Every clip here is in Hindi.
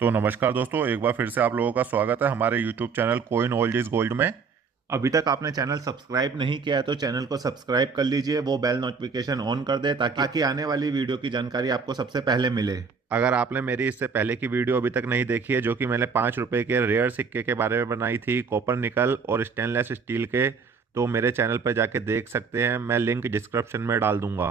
तो नमस्कार दोस्तों, एक बार फिर से आप लोगों का स्वागत है हमारे YouTube channel coin old is gold में। अभी तक आपने चैनल सब्सक्राइब नहीं किया है तो चैनल को सब्सक्राइब कर लीजिए, वो बेल नोटिफिकेशन ऑन कर दे ताकि आने वाली वीडियो की जानकारी आपको सबसे पहले मिले। अगर आपने मेरी इससे पहले की वीडियो अभी तक नहीं देखी है, जो कि मैंने 5 रुपए के रेयर सिक्के के बारे में बनाई थी, कॉपर निकल और स्टेनलेस स्टील के, तो मेरे चैनल पर जाके देख सकते हैं। मैं लिंक डिस्क्रिप्शन में डाल दूंगा।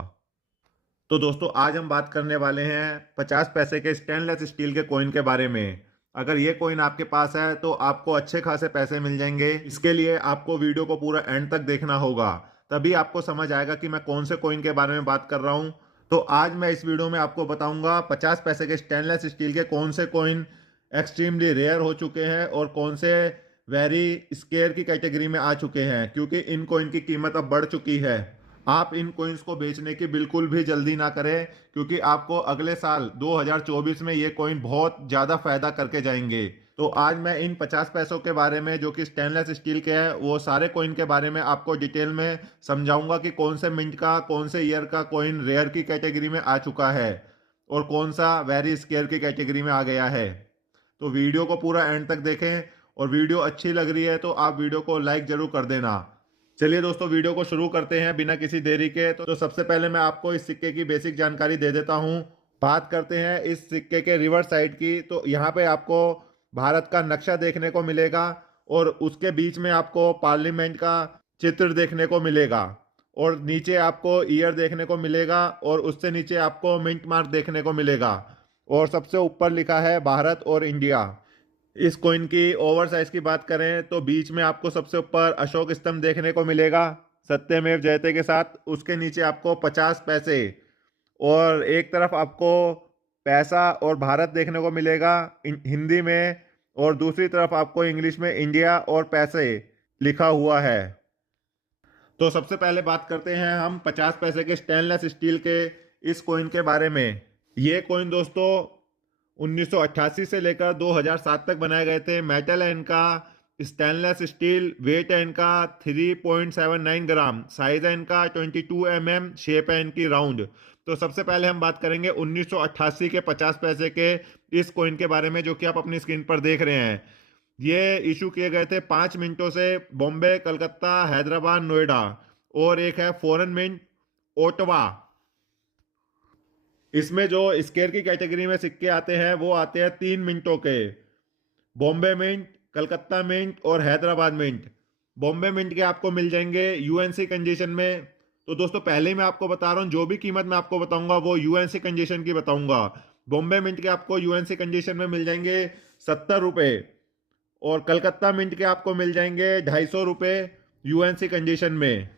तो दोस्तों, आज हम बात करने वाले हैं 50 पैसे के स्टेनलेस स्टील के कॉइन के बारे में। अगर ये कॉइन आपके पास है तो आपको अच्छे खासे पैसे मिल जाएंगे। इसके लिए आपको वीडियो को पूरा एंड तक देखना होगा, तभी आपको समझ आएगा कि मैं कौन से कॉइन के बारे में बात कर रहा हूं। तो आज मैं इस वीडियो में आपको बताऊंगा 50 पैसे के स्टेनलेस स्टील के कौन से कॉइन एक्सट्रीमली रेयर हो चुके हैं और कौन से वेरी स्केयर की कैटेगरी में आ चुके हैं, क्योंकि इन कॉइन की कीमत अब बढ़ चुकी है। आप इन कॉइन्स को बेचने की बिल्कुल भी जल्दी ना करें, क्योंकि आपको अगले साल 2024 में ये कॉइन बहुत ज़्यादा फायदा करके जाएंगे। तो आज मैं इन 50 पैसों के बारे में, जो कि स्टेनलेस स्टील के हैं, वो सारे कॉइन के बारे में आपको डिटेल में समझाऊंगा कि कौन से मिंट का, कौन से ईयर का कॉइन रेयर की कैटेगरी में आ चुका है और कौन सा वेरी स्केयर की कैटेगरी में आ गया है। तो वीडियो को पूरा एंड तक देखें, और वीडियो अच्छी लग रही है तो आप वीडियो को लाइक जरूर कर देना। चलिए दोस्तों, वीडियो को शुरू करते हैं बिना किसी देरी के। तो सबसे पहले मैं आपको इस सिक्के की बेसिक जानकारी दे देता हूं। बात करते हैं इस सिक्के के रिवर्स साइड की। तो यहाँ पे आपको भारत का नक्शा देखने को मिलेगा और उसके बीच में आपको पार्लियामेंट का चित्र देखने को मिलेगा, और नीचे आपको ईयर देखने को मिलेगा, और उससे नीचे आपको मिंट मार्क देखने को मिलेगा, और सबसे ऊपर लिखा है भारत और इंडिया। इस कॉइन की ओवर साइज की बात करें तो बीच में आपको सबसे ऊपर अशोक स्तंभ देखने को मिलेगा सत्यमेव जयते के साथ। उसके नीचे आपको 50 पैसे, और एक तरफ आपको पैसा और भारत देखने को मिलेगा हिंदी में, और दूसरी तरफ आपको इंग्लिश में इंडिया और पैसे लिखा हुआ है। तो सबसे पहले बात करते हैं हम 50 पैसे के स्टेनलेस स्टील के इस कॉइन के बारे में। ये कॉइन दोस्तों 1988 से लेकर 2007 तक बनाए गए थे। मेटल है इनका स्टेनलेस स्टील, वेट है इनका 3.79 ग्राम, साइज है इनका 22 mm, शेप है इनकी राउंड। तो सबसे पहले हम बात करेंगे 1988 के 50 पैसे के इस कॉइन के बारे में, जो कि आप अपनी स्क्रीन पर देख रहे हैं। ये इशू किए गए थे 5 मिनटों से बॉम्बे, कलकत्ता, हैदराबाद, नोएडा, और एक है फॉरेन मिंट, ओटवा। इसमें जो स्केयर की कैटेगरी में सिक्के आते हैं वो आते हैं 3 मिनटों के। बॉम्बे मिंट, कलकत्ता मिंट और हैदराबाद मिंट। बॉम्बे मिंट के आपको मिल जाएंगे यूएनसी कंडीशन में। तो दोस्तों, पहले ही मैं आपको बता रहा हूँ, जो भी कीमत मैं आपको बताऊंगा वो यूएनसी कंडीशन की बताऊंगा। बॉम्बे मिंट के आपको यूएनसी कंडीशन में मिल जाएंगे 70 रुपये, और कलकत्ता मिंट के आपको मिल जाएंगे 250 रुपये यूएनसी कंडीशन में।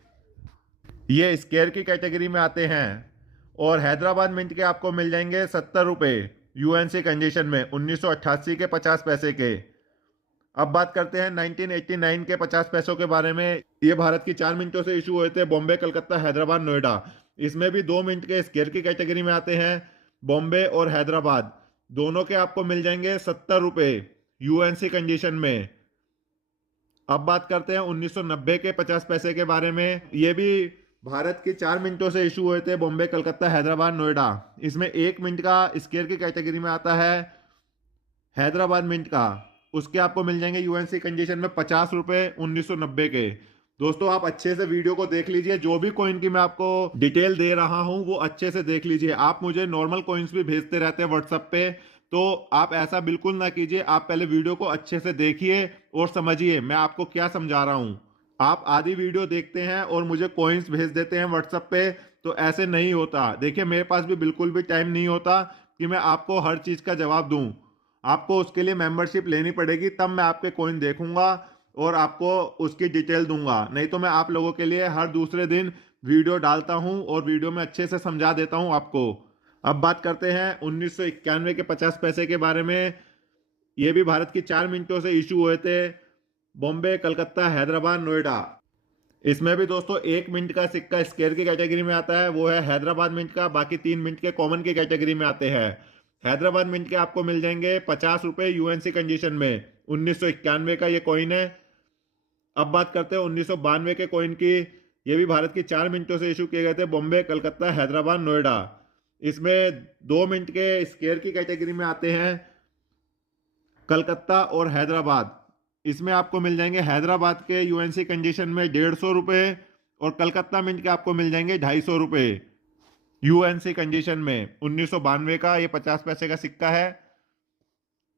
ये स्केयर की कैटेगरी में आते हैं। और हैदराबाद मिंट के आपको मिल जाएंगे 70 रुपये यूएनसी कंडीशन में, 1988 के 50 पैसे के। अब बात करते हैं 1989 के 50 पैसों के बारे में। ये भारत की 4 मिनटों से इशू हुए थे बॉम्बे, कलकत्ता, हैदराबाद, नोएडा। इसमें भी 2 मिनट के स्केयर की कैटेगरी में आते हैं। बॉम्बे और हैदराबाद दोनों के आपको मिल जाएंगे 70 रुपये यूएनसी कंडीशन में। अब बात करते हैं 1990 के 50 पैसे के बारे में। ये भी भारत की 4 मिनटों से इशू हुए थे बॉम्बे, कलकत्ता, हैदराबाद, नोएडा। इसमें 1 मिनट का स्केयर की कैटेगरी में आता है हैदराबाद मिंट का। उसके आपको मिल जाएंगे यूएनसी कंडीशन में 50 रुपये 1990 के। दोस्तों, आप अच्छे से वीडियो को देख लीजिए, जो भी कॉइन की मैं आपको डिटेल दे रहा हूं वो अच्छे से देख लीजिए। आप मुझे नॉर्मल कॉइन्स भी भेजते रहते हैं व्हाट्सएप पे, तो आप ऐसा बिल्कुल ना कीजिए। आप पहले वीडियो को अच्छे से देखिए और समझिए मैं आपको क्या समझा रहा हूं। आप आधी वीडियो देखते हैं और मुझे कॉइन्स भेज देते हैं व्हाट्सएप पे, तो ऐसे नहीं होता। देखिए, मेरे पास भी बिल्कुल भी टाइम नहीं होता कि मैं आपको हर चीज का जवाब दूं। आपको उसके लिए मेंबरशिप लेनी पड़ेगी, तब मैं आपके कॉइन देखूंगा और आपको उसकी डिटेल दूंगा। नहीं तो मैं आप लोगों के लिए हर दूसरे दिन वीडियो डालता हूं और वीडियो में अच्छे से समझा देता हूं आपको। अब बात करते हैं 1991 के 50 पैसे के बारे में। ये भी भारत की 4 मिनटों से इशू हुए थे बॉम्बे, कलकत्ता, हैदराबाद, नोएडा। इसमें भी दोस्तों 1 मिनट का सिक्का स्केयर की कैटेगरी में आता है, वो है हैदराबाद मिंट का। बाकी 3 मिनट के कॉमन की कैटेगरी में आते हैं। हैदराबाद मिंट के आपको मिल जाएंगे 50 रुपये यूएनसी कंडीशन में। 1991 का ये कॉइन है। अब बात करते हैं 1992 के कॉइन की। ये भी भारत की 4 मिनटों से इशू किए गए थे बॉम्बे, कलकत्ता, हैदराबाद, नोएडा। इसमें 2 मिनट के स्केयर की कैटेगरी में आते हैं। कलकत्ता और हैदराबाद, इसमें आपको मिल जाएंगे हैदराबाद के यूएनसी कंडीशन में 150 रुपये और कलकत्ता मिंट के आपको मिल जाएंगे 250 रुपये यूएनसी कंडीशन में। 1992 का ये 50 पैसे का सिक्का है।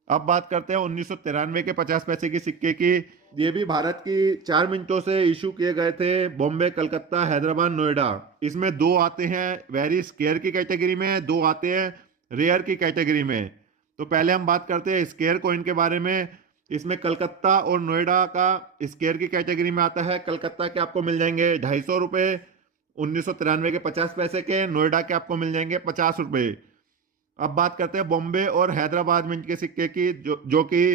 अब बात करते हैं 1993 के 50 पैसे की सिक्के की। ये भी भारत की 4 मिनटों से इशू किए गए थे, बॉम्बे, कलकत्ता, हैदराबाद, नोएडा। इसमें 2 आते हैं वेरी स्केयर की कैटेगरी में, 2 आते हैं रेयर की कैटेगरी में। तो पहले हम बात करते हैं स्केयर कॉइन के बारे में। इसमें कलकत्ता और नोएडा का स्केयर की कैटेगरी में आता है। कलकत्ता के आपको मिल जाएंगे 250 रुपये 1993 के 50 पैसे के, नोएडा के आपको मिल जाएंगे 50 रुपये। अब बात करते हैं बॉम्बे और हैदराबाद मिंट के सिक्के की, जो कि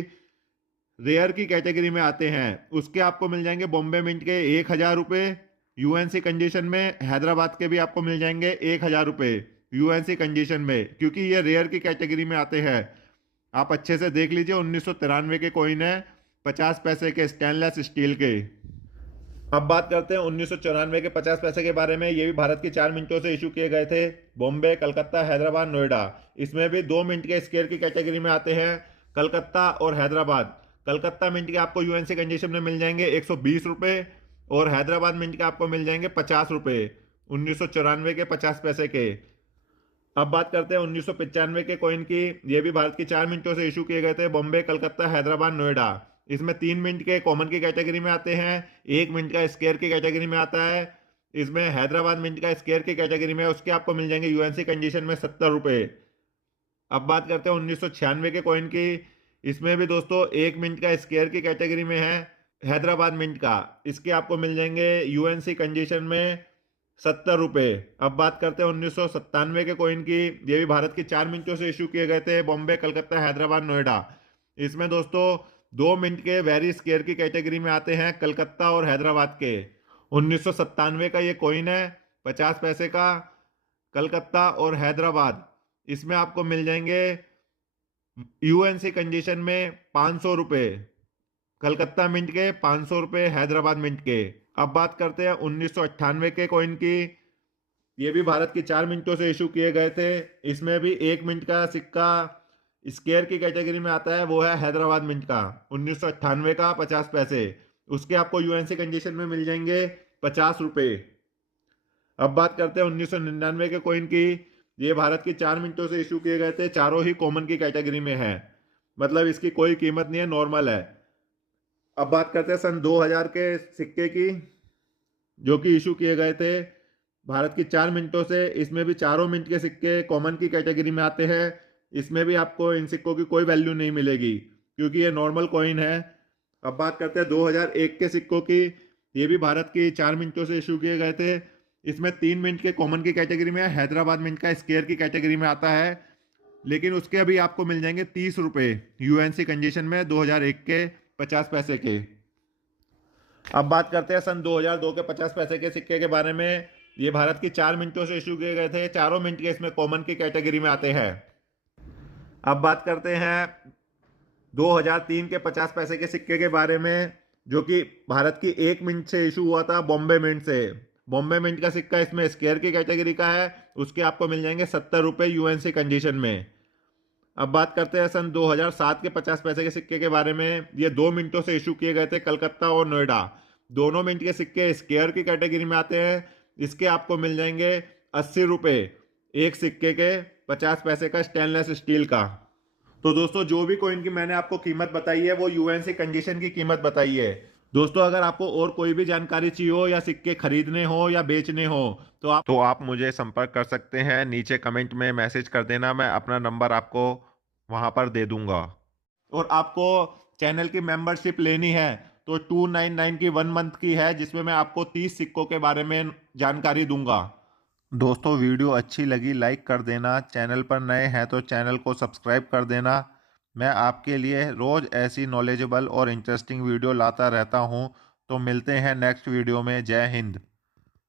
रेयर की कैटेगरी में आते हैं। उसके आपको मिल जाएंगे बॉम्बे मिंट के 1000 रुपये यूएनसी कंडीशन में, हैदराबाद के भी आपको मिल जाएंगे 1000 रुपये यूएनसी कंडीशन में, क्योंकि ये रेयर की कैटेगरी में आते हैं। आप अच्छे से देख लीजिए, 1993 के कॉइन है, 50 पैसे के, स्टेनलेस स्टील के। अब बात करते हैं 1994 के 50 पैसे के बारे में। ये भी भारत की 4 मिनटों से इशू किए गए थे, बॉम्बे, कलकत्ता, हैदराबाद, नोएडा। इसमें भी 2 मिनट के स्केयर की कैटेगरी में आते हैं, कलकत्ता और हैदराबाद। कलकत्ता मिंट के आपको यूएनसी कंडीशन में मिल जाएंगे 120 रुपये और हैदराबाद मिंट के आपको मिल जाएंगे 50 रुपये 1994 के 50 पैसे के। अब बात करते हैं 1995 के कॉइन की। ये भी भारत की 4 मिनटों से इशू किए गए थे, बॉम्बे, कलकत्ता, हैदराबाद, नोएडा। इसमें 3 मिनट के कॉमन की कैटेगरी में आते हैं, 1 मिनट का स्केयर की कैटेगरी में आता है। इसमें हैदराबाद मिंट का स्केयर की कैटेगरी में, उसके आपको मिल जाएंगे यूएनसी कंडीशन में 70 रुपये। अब बात करते हैं 1996 के कॉइन की। इसमें भी दोस्तों 1 मिनट का स्केयर की कैटेगरी में है, हैदराबाद मिंट का। इसके आपको मिल जाएंगे यूएनसी कंडीशन में 70 रुपये। अब बात करते हैं 1997 के कॉइन की। ये भी भारत की 4 मिनटों से इशू किए गए थे, बॉम्बे, कलकत्ता, हैदराबाद, नोएडा। इसमें दोस्तों 2 मिनट के वेरी स्केयर की कैटेगरी में आते हैं, कलकत्ता और हैदराबाद के। 1997 का ये कॉइन है, 50 पैसे का, कलकत्ता और हैदराबाद। इसमें आपको मिल जाएंगे यूएनसी कंडीशन में 500 रुपये, कलकत्ता मिंट के 500 रुपये, हैदराबाद मिंट के। अब बात करते हैं 1998 के कॉइन की। ये भी भारत की 4 मिनटों से इशू किए गए थे। इसमें भी 1 मिनट का सिक्का स्केयर की कैटेगरी में आता है, वो है हैदराबाद मिंट का, 1998 का 50 पैसे। उसके आपको यूएनसी कंडीशन में मिल जाएंगे 50 रुपये। अब बात करते हैं 1999 के कॉइन की। ये भारत की 4 मिनटों से इशू किए गए थे, चारों ही कॉमन की कैटेगरी में है, मतलब इसकी कोई कीमत नहीं है, नॉर्मल है। अब बात करते हैं सन 2000 के सिक्के की, जो कि इशू किए गए थे भारत की 4 मिनटों से। इसमें भी चारों मिनट के सिक्के कॉमन की कैटेगरी में आते हैं। इसमें भी आपको इन सिक्कों की कोई वैल्यू नहीं मिलेगी, क्योंकि ये नॉर्मल कॉइन है। अब बात करते हैं 2001 के सिक्कों की। ये भी भारत की 4 मिनटों से इशू किए गए थे। इसमें 3 मिनट के कॉमन की कैटेगरी में है, हैदराबाद मिंट का स्केयर की कैटेगरी में आता है, लेकिन उसके अभी आपको मिल जाएंगे 30 रुपये यूएनसी कंडीशन में, 2001 के 50 पैसे के। अब बात करते हैं सन 2002 के 50 पैसे के सिक्के के बारे में। ये भारत की 4 मिनटों से इशू किए गए थे, चारों मिनट के इसमें कॉमन की कैटेगरी में आते हैं। अब बात करते हैं 2003 के 50 पैसे के सिक्के के बारे में, जो कि भारत की 1 मिनट से इशू हुआ था, बॉम्बे मिंट से। बॉम्बे मिंट का सिक्का इसमें स्केयर की कैटेगरी का है, उसके आपको मिल जाएंगे 70 रुपये यूएनसी कंडीशन में। अब बात करते हैं सन 2007 के 50 पैसे के सिक्के के बारे में। ये 2 मिनटों से इशू किए गए थे, कलकत्ता और नोएडा। दोनों मिनट के सिक्के स्केयर की कैटेगरी में आते हैं। इसके आपको मिल जाएंगे 80 रुपये एक सिक्के के, 50 पैसे का, स्टेनलेस स्टील का। तो दोस्तों जो भी कॉइन की मैंने आपको कीमत बताई है, वो यूएनसी कंडीशन की कीमत बताई है। दोस्तों अगर आपको और कोई भी जानकारी चाहिए हो, या सिक्के खरीदने हो या बेचने हो, तो आप मुझे संपर्क कर सकते हैं। नीचे कमेंट में मैसेज कर देना, मैं अपना नंबर आपको वहां पर दे दूंगा। और आपको चैनल की मेंबरशिप लेनी है तो 299 की 1 मंथ की है, जिसमें मैं आपको 30 सिक्कों के बारे में जानकारी दूंगा। दोस्तों वीडियो अच्छी लगी लाइक कर देना, चैनल पर नए हैं तो चैनल को सब्सक्राइब कर देना। मैं आपके लिए रोज़ ऐसी नॉलेजेबल और इंटरेस्टिंग वीडियो लाता रहता हूं। तो मिलते हैं नेक्स्ट वीडियो में। जय हिंद।